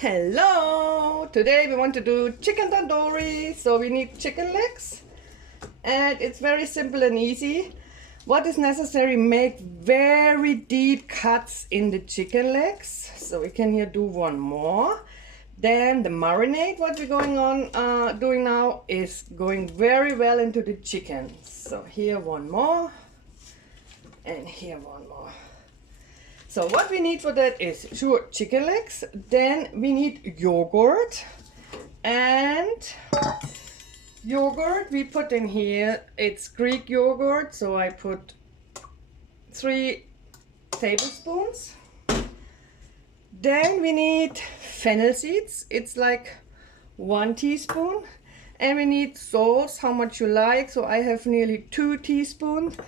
Hello! Today we want to do chicken tandoori. So we need chicken legs and it's very simple and easy. What is necessary, make very deep cuts in the chicken legs. So we can here do one more. Then the marinade, what we're doing now is going very well into the chicken. So here one more and here one more. So what we need for that is chicken legs, then we need yogurt, and yogurt we put in here, it's Greek yogurt, so I put 3 tablespoons. Then we need fennel seeds, it's like 1 teaspoon, and we need salt, how much you like, so I have nearly 2 teaspoons.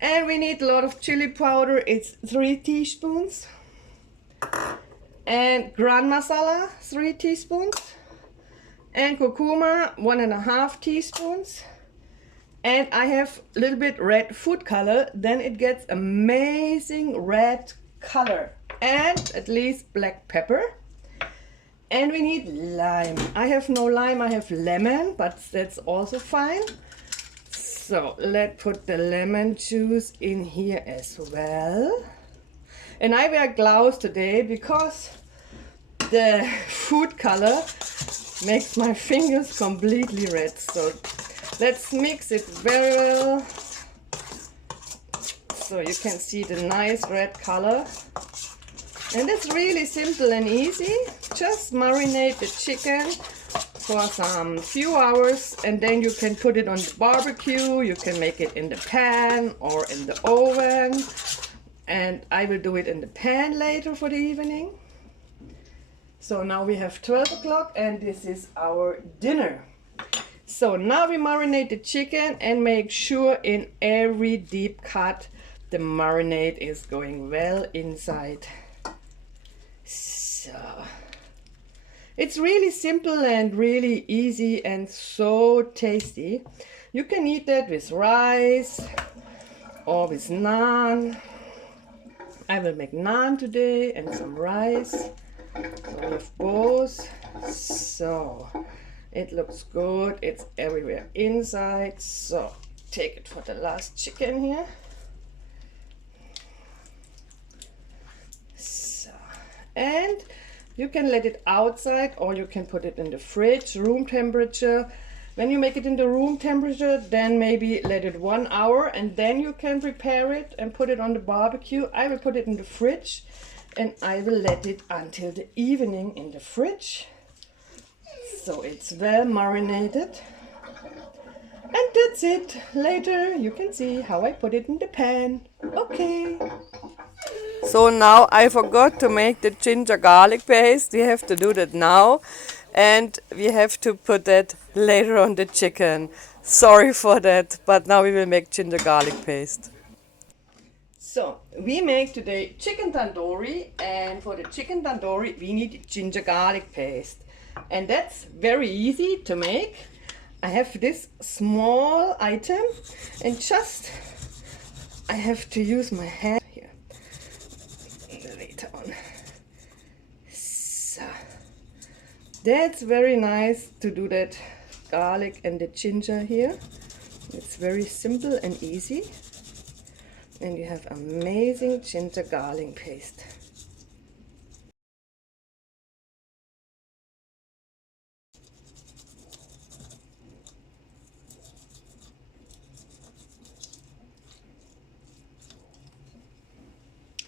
And we need a lot of chili powder, it's 3 teaspoons. And gran masalla, 3 teaspoons. And curcuma, 1.5 teaspoons. And I have a little bit red food color, then it gets amazing red color. And at least black pepper. And we need lime. I have no lime, I have lemon, but that's also fine. So let's put the lemon juice in here as well. And I wear gloves today because the food color makes my fingers completely red. So let's mix it very well. So you can see the nice red color. And it's really simple and easy. Just marinate the chicken for some few hours and then you can put it on the barbecue, you can make it in the pan or in the oven, and I will do it in the pan later for the evening. So now we have 12 o'clock and this is our dinner. So now we marinate the chicken and make sure in every deep cut the marinade is going well inside. So it's really simple and really easy and so tasty. You can eat that with rice or with naan. I will make naan today and some rice. So we have both. So it looks good. It's everywhere inside. So take it for the last chicken here. So, and you can let it outside or you can put it in the fridge, room temperature. When you make it in the room temperature, then maybe let it 1 hour and then you can prepare it and put it on the barbecue. I will put it in the fridge and I will let it until the evening in the fridge. So it's well marinated. And that's it. Later you can see how I put it in the pan. Okay. So now I forgot to make the ginger garlic paste. We have to do that now and we have to put that later on the chicken. Sorry for that, but now we will make ginger garlic paste. So we make today chicken tandoori, and for the chicken tandoori we need ginger garlic paste. And that's very easy to make. I have this small item and just I have to use my hand here. Later on. So that's very nice to do that garlic and the ginger here. It's very simple and easy. And you have amazing ginger garlic paste.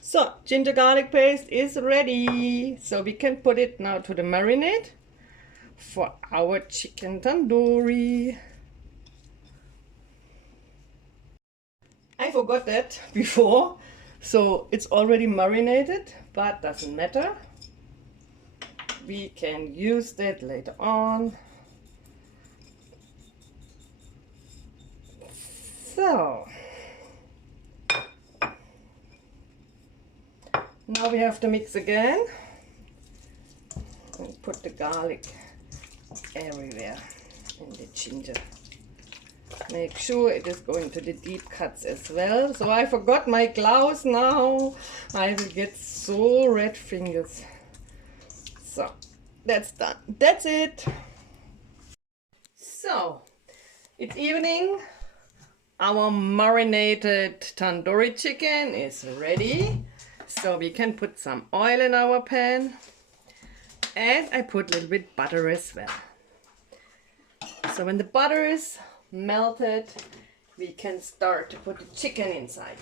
So ginger garlic paste is ready. So we can put it now to the marinade for our chicken tandoori. I forgot that before, so it's already marinated, but doesn't matter. We can use that later on. So now we have to mix again and put the garlic everywhere and the ginger. Make sure it is going to the deep cuts as well. So I forgot my gloves now. I will get so red fingers. So that's done. That's it. So, it's evening. Our marinated tandoori chicken is ready. So we can put some oil in our pan. And I put a little bit butter as well. So when the butter is melted, we can start to put the chicken inside.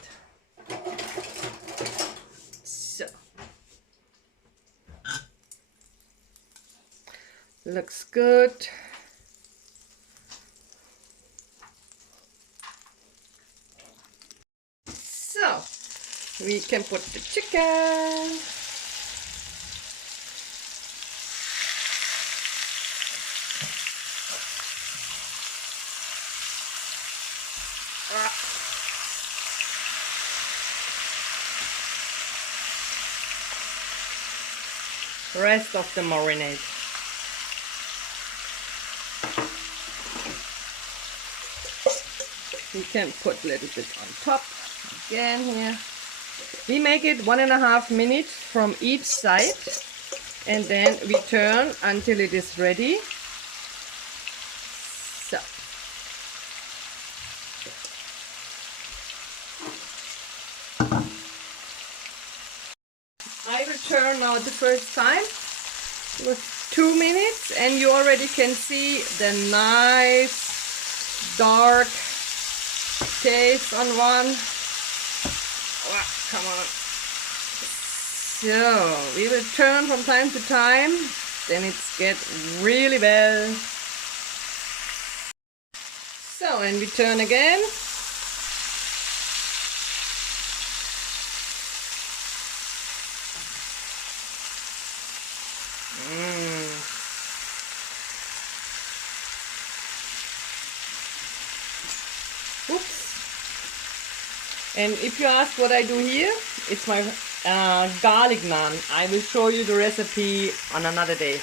So. Looks good. So, we can put the chicken. Rest of the marinade. We can put a little bit on top again here. We make it 1.5 minutes from each side, and then we turn until it is ready. So. I will turn now the first time. It was 2 minutes, and you already can see the nice dark taste on one. Oh, come on. So we will turn from time to time, then it's get really well. So, and we turn again. Oops. And if you ask what I do here, it's my garlic naan. I will show you the recipe on another day.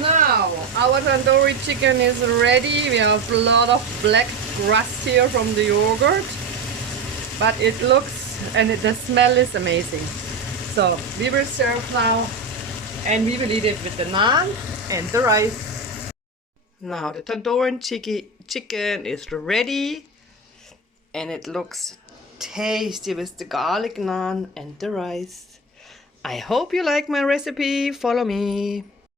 Now our tandoori chicken is ready. We have a lot of black crust here from the yogurt, but it looks and the smell is amazing. So we will serve now, and we will eat it with the naan and the rice. Now the tandoori chicken is ready, and it looks tasty with the garlic naan and the rice. I hope you like my recipe. Follow me.